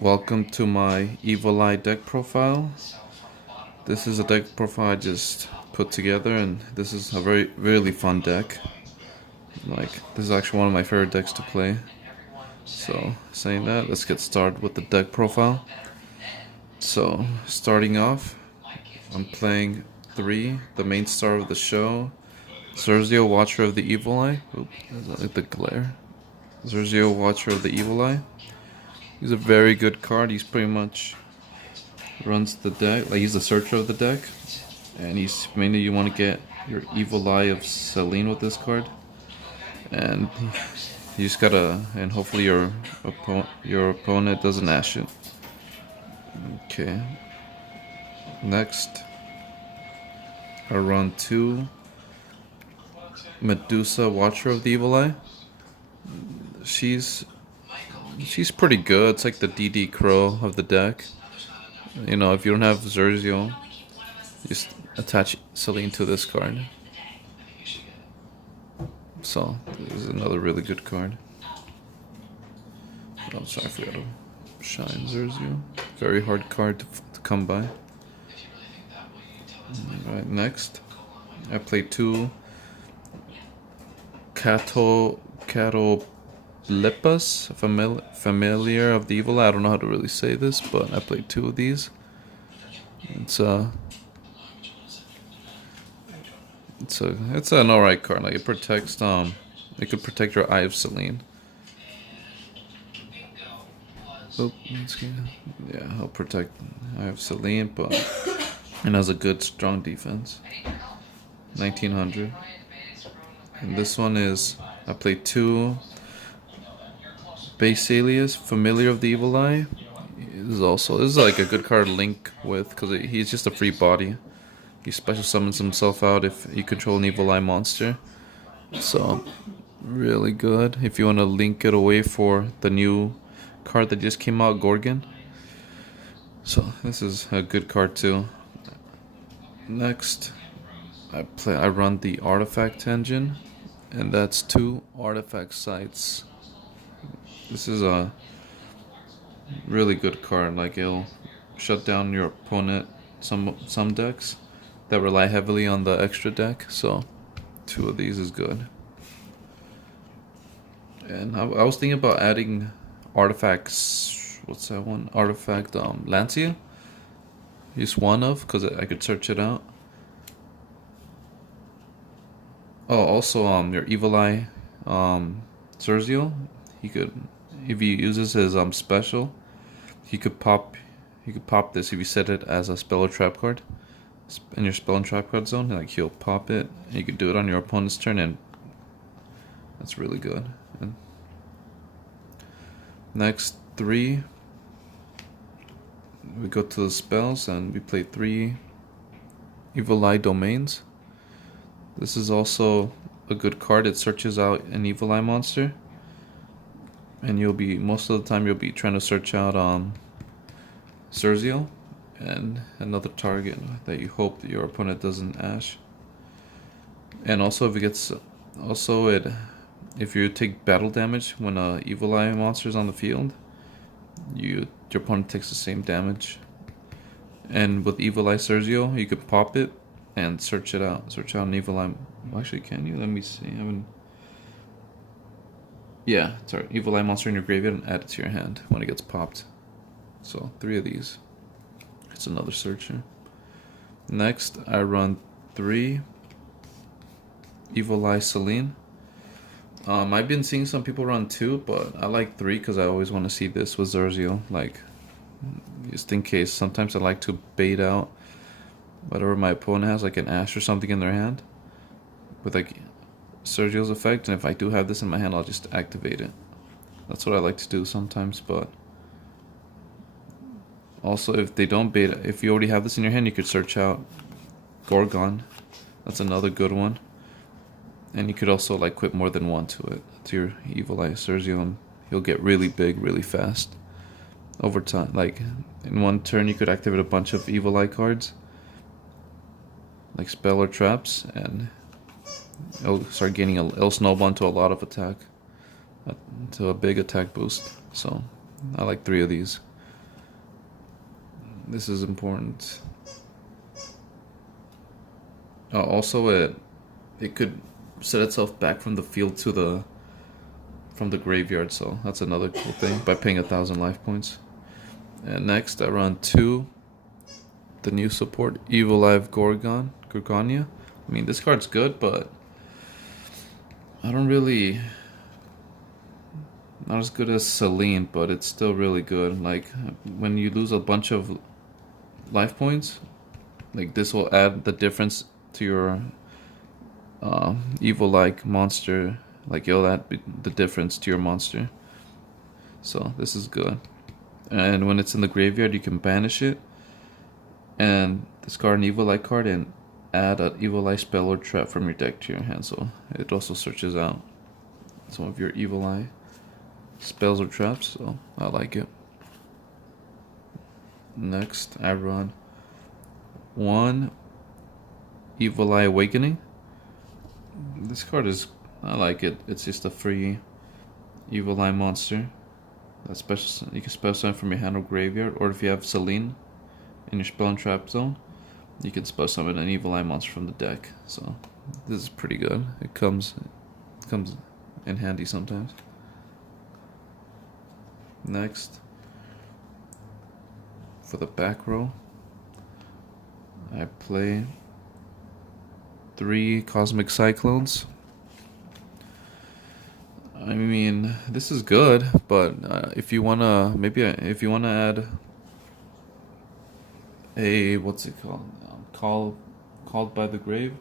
Welcome to my Evil Eye deck profile. This is a deck profile I just put together, and this is a really fun deck. This is actually one of my favorite decks to play. So, saying that, let's get started with the deck profile. So, starting off, I'm playing 3, the main star of the show, Yugioh, Watcher of the Evil Eye. Oop, the glare. Yugioh, Watcher of the Evil Eye. He's a very good card. He's pretty much runs the deck, like he's the searcher of the deck, and he's mainly you want to get your Evil Eye of Selene with this card, and you just gotta, and hopefully your opponent doesn't ash it. Okay. Next, I run 2 Medusa, Watcher of the Evil Eye. She's pretty good. It's like the DD Crow of the deck. You know, if you don't have Yugioh, just attach Selene to this card. So, this is another really good card. Oh, sorry, I forgot to shine Yugioh. Very hard card to come by. Alright, next, I play 2 Catoblepas, familiar of the Evil Eye. I don't know how to really say this, but I played 2 of these. It's an alright card. Like it protects it could protect your Eye of Selene. Oh, yeah, I'll protect Eye of Selene, but it has a good strong defense. 1900. And this one is, I played 2 Basilius, Familiar of the Evil Eye. This is like a good card to link with, because he's just a free body. He special summons himself out if you control an Evil Eye monster. So, really good if you want to link it away for the new card that just came out, Gorgon. So, this is a good card too. Next, I run the Artifact engine, and that's 2 artifact sites. This is a really good card. Like, it'll shut down your opponent, some decks that rely heavily on the extra deck, so 2 of these is good. And I was thinking about adding artifacts. What's that one? Artifact Lancia. Just one of, because I could search it out. Oh, also your Evil Eye Yugioh, he could, if he uses his special, he could pop this if you set it as a spell or trap card in your spell and trap card zone. Like, he'll pop it, and you could do it on your opponent's turn, and that's really good. And next 3, we go to the spells, and we play 3 Evil Eye Domains. This is also a good card. It searches out an Evil Eye monster, and most of the time you'll be trying to search out Yugioh and another target that you hope that your opponent doesn't ash. And also, if you take battle damage when a Evil Eye monster is on the field, your opponent takes the same damage. And with Evil Eye Yugioh, you could pop it and search out an Evil Eye. Actually, can you? Let me see. Yeah, sorry, Evil Eye monster in your graveyard and add it to your hand when it gets popped. So 3 of these. It's another searcher. Next, I run 3 Evil Eye Selene. I've been seeing some people run 2, but I like 3 because I always want to see this with Yugioh. Like, just in case. Sometimes I like to bait out whatever my opponent has, like an ash or something in their hand, with like Yugioh's effect, and if I do have this in my hand, I'll just activate it. That's what I like to do sometimes. But also, if they don't bait, if you already have this in your hand, you could search out Gorgon. That's another good one. And you could also like equip more than one to your Evil Eye Yugioh, and he'll get really big really fast over time. Like, in one turn you could activate a bunch of Evil Eye cards, like spell or traps, and it'll start it'll snowball into a lot of attack, to a big attack boost. So I like 3 of these. This is important. Also, it could set itself back from the field to from the graveyard, so that's another cool thing by paying 1,000 life points. And next, I run 2. The new support, Evil Live Gorgonia. I mean, this card's good, but I don't really. Not as good as Celine, but it's still really good. Like, when you lose a bunch of life points, like, this will add the difference to your evil-like monster. Like, it'll add the difference to your monster. So, this is good. And when it's in the graveyard, you can banish it and discard an evil-like card and add an evil-like spell or trap from your deck to your hand. So, it also searches out some of your evil-eye spells or traps, so I like it. Next, I run 1 Evil Eye Awakening. This card is, I like it. It's just a free Evil Eye monster. That's special. You can spell summon from your hand or graveyard, or if you have Celine in your spell and trap zone, you can spell summon an Evil Eye monster from the deck. So this is pretty good. It comes in handy sometimes. Next, for the back row, I play 3 Cosmic Cyclones. I mean, this is good, but if you wanna, if you wanna add a, what's it called, Called by the Grave,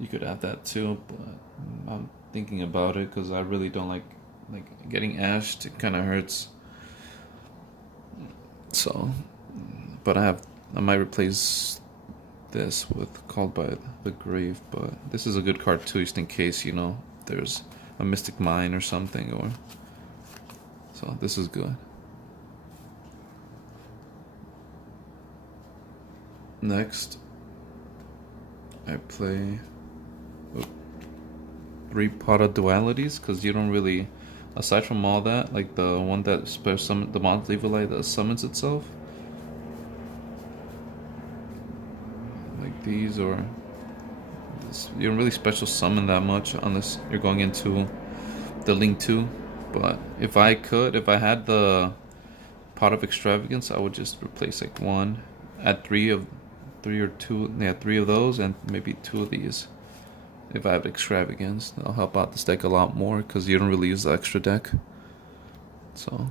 you could add that too. But I'm thinking about it because I really don't like getting ashed. It kind of hurts. So, but I might replace this with Called by the Grave. But this is a good card too, just in case, you know, there's a Mystic Mine or something, or so this is good. Next, I play 3 Pot of Dualities, because you don't really, aside from all that, like the one that the monster evil eye that summons itself, like these, or you don't really special summon that much unless you're going into the Link 2. But if I had the Pot of Extravagance, I would just replace like 1, add 3 or 2, yeah, 3 of those, and maybe 2 of these. If I have Extravagance, that'll help out this deck a lot more because you don't really use the extra deck. So,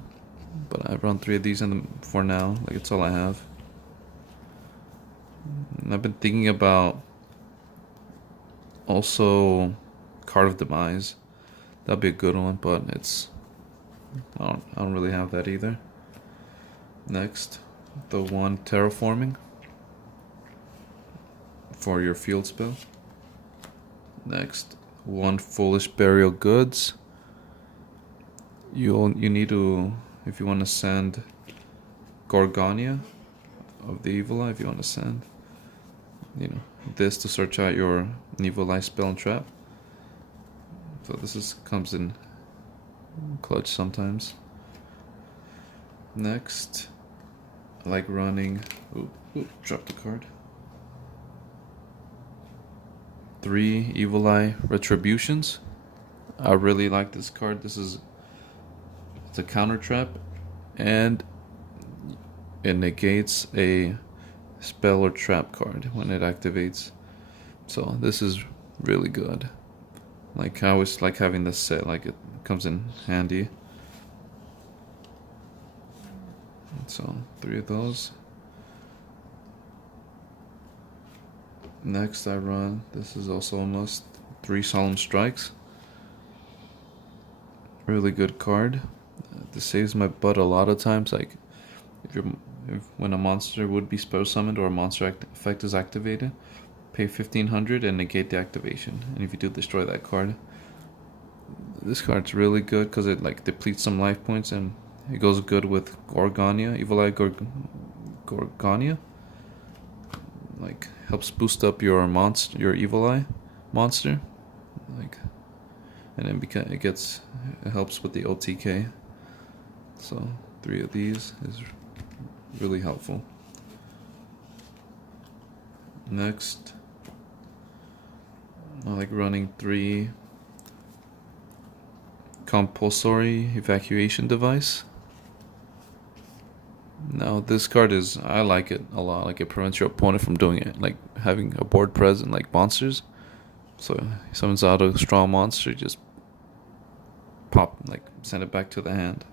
but I run 3 of these for now. Like, it's all I have. And I've been thinking about also Card of Demise. That'd be a good one, but I don't really have that either. Next, the 1 Terraforming for your field spell. Next, 1 Foolish Burial Goods. You need to, if you want to send Gorgonia of the Evil Eye, if you want to send, you know, this to search out your Evil Eye spell and trap. So this comes in clutch sometimes. Next, I like running. Drop the card. 3 Evil Eye Retributions. I really like this card. It's a counter trap, and it negates a spell or trap card when it activates. So this is really good. Like, I always like having this set. Like, it comes in handy. So 3 of those. Next, I run, this is also almost 3 Solemn Strikes. Really good card. This saves my butt a lot of times. Like, when a monster would be spell summoned or a monster effect is activated, pay 1,500 and negate the activation. And if you do destroy that card, this card's really good because it like depletes some life points, and it goes good with Gorgonia, Evil Eye Gorgonia. Like, helps boost up your Evil Eye monster, like, and then it helps with the OTK. So 3 of these is really helpful. Next, I like running 3 compulsory evacuation device. Now this card is, I like it a lot. Like it prevents your opponent from doing it, like having a board present like monsters. So if someone's out a strong monster, just pop, like send it back to the hand.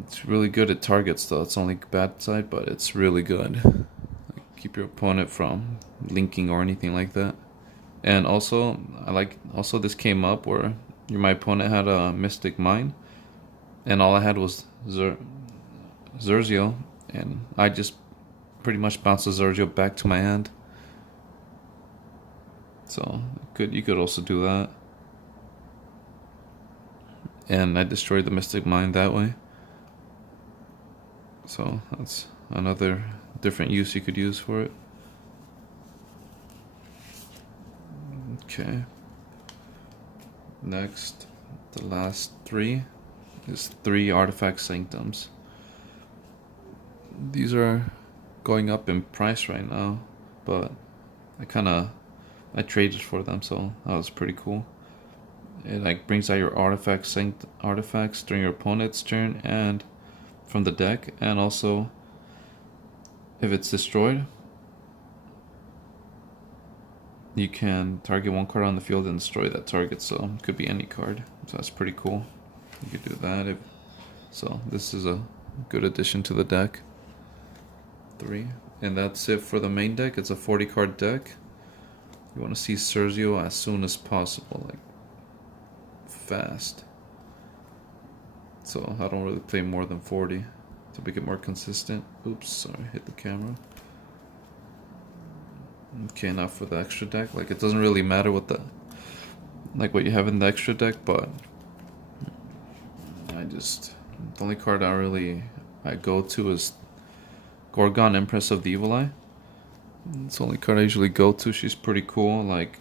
It's really good at targets though. It's only bad side, but it's really good. Like, keep your opponent from linking or anything like that. And also, this came up where my opponent had a Mystic Mine, and all I had was Yugioh, and I just pretty much bounced the Yugioh back to my hand. So you could also do that, and I destroyed the Mystic Mine that way. So that's another different use you could use for it. Okay. Next, the last 3 is 3 Artifact Sanctums. These are going up in price right now, but I traded for them, so that was pretty cool. It like brings out your artifacts during your opponent's turn and from the deck, and also if it's destroyed, you can target 1 card on the field and destroy that target. So it could be any card. So that's pretty cool. You could do that. So this is a good addition to the deck. 3, and that's it for the main deck. It's a 40 card deck. You want to see Yugioh as soon as possible, like fast. So I don't really play more than 40 to make it more consistent. Oops, sorry, hit the camera. Okay, now for the extra deck. Like it doesn't really matter what you have in the extra deck, but the only card I go to is Gorgon, Empress of the Evil Eye. It's the only card I usually go to. She's pretty cool. Like,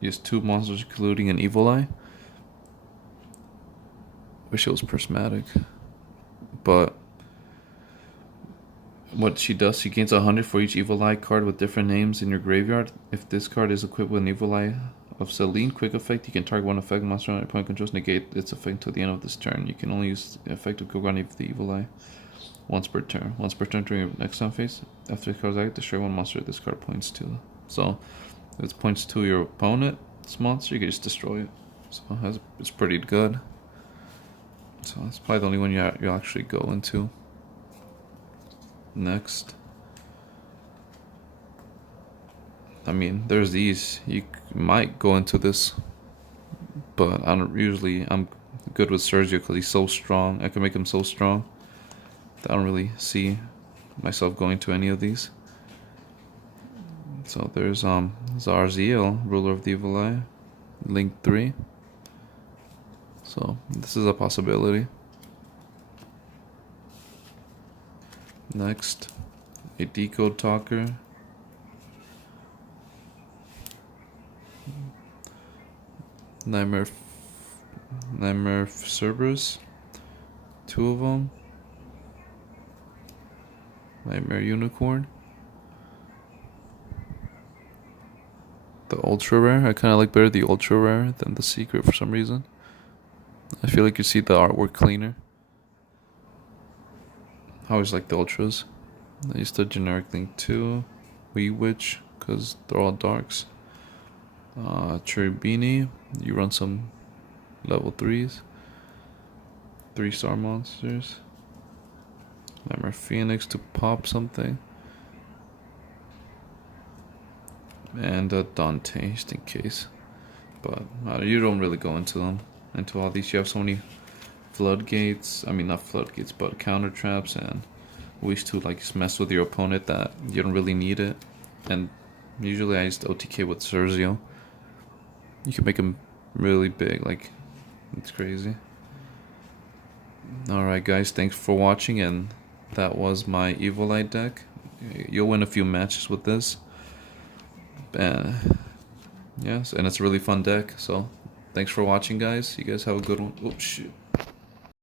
use 2 monsters, including an Evil Eye. Wish it was prismatic. But what she does, she gains 100 for each Evil Eye card with different names in your graveyard. If this card is equipped with an Evil Eye of Selene, quick effect, you can target 1 effect monster on your opponent controls, negate its effect until the end of this turn. You can only use the effect of Gorgon of the Evil Eye once per turn. Once per turn during your next turn phase. After the card's active, destroy 1 monster this card points to. So if it points to your opponent's monster, you can just destroy it. So it's pretty good. So that's probably the only one you'll actually go into. Next, I mean, there's these. You might go into this, but I'm good with Yugioh because he's so strong. I can make him so strong that I don't really see myself going to any of these. So there's Zarziel, Ruler of the Evil Eye, Link 3. So this is a possibility. Next, a Decode Talker. Nightmare Cerberus. 2 of them. Nightmare Unicorn. The Ultra Rare. I kind of like better the Ultra Rare than the Secret for some reason. I feel like you see the artwork cleaner. I always like the Ultras. I used the generic Link 2. Wee Witch, because they're all darks. Cherubini. You run some level 3s. 3-star monsters. Nightmare Phoenix to pop something. And Dante, just in case. But you don't really go into them. Into all these, you have so many floodgates. I mean, not floodgates, but counter traps and ways to like just mess with your opponent that you don't really need it. And usually I used OTK with Yugioh. You can make him really big, like it's crazy. Alright guys, thanks for watching, and that was my Evil Eye deck. You'll win a few matches with this. Yes, and it's a really fun deck, so thanks for watching guys. You guys have a good one. Oh shoot.